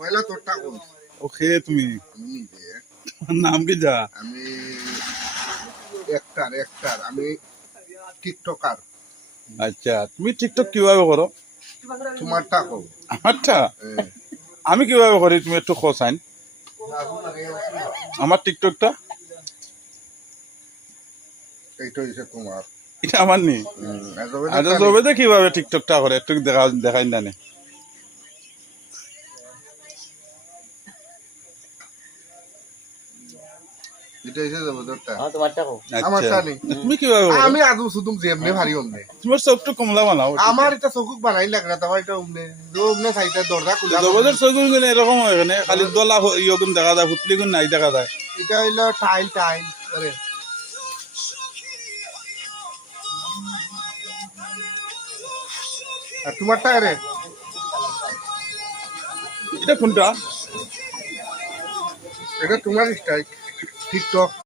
পয়লা তোরটা কোন ওকে তুমি আমি নিজে নাম কি যা আমি একটার আমি টিকটকার আচ্ছা তুমি টিকটক কিভাবে করো তোমারটা কো আমারটা আমি কিভাবে করি তুমি একটু খোঁচাইন আমার টিকটকটা এইটা হইছে তোমার এটা আমার নেই এজবে আচ্ছা জবেদে কিভাবে টিকটকটা করে একটু দেখাই না এটা হইছে জবরদস্ত তোমারটা কো আমারটা আচ্ছা নেই তুমি কিভাবে করো আমি আদু শুধু যেমনে ভারি অমনে তোমার সবটু কমলা বানাও আমার এটা চকুক বানাই লাগ না তোমার এটা অমনে অমনে সাইডে দরজা খুলা জবদের ছবিগুলো কিন্তু এরকম হয় এখানে খালি দলা ইয়গুন দেখা যায় ফুটলি গুণ নাই দেখা যায় এটা হইলো টাইল আরে আর তোমারটা আরে এটা কোনটা এটা তোমার স্টাইল টিকটক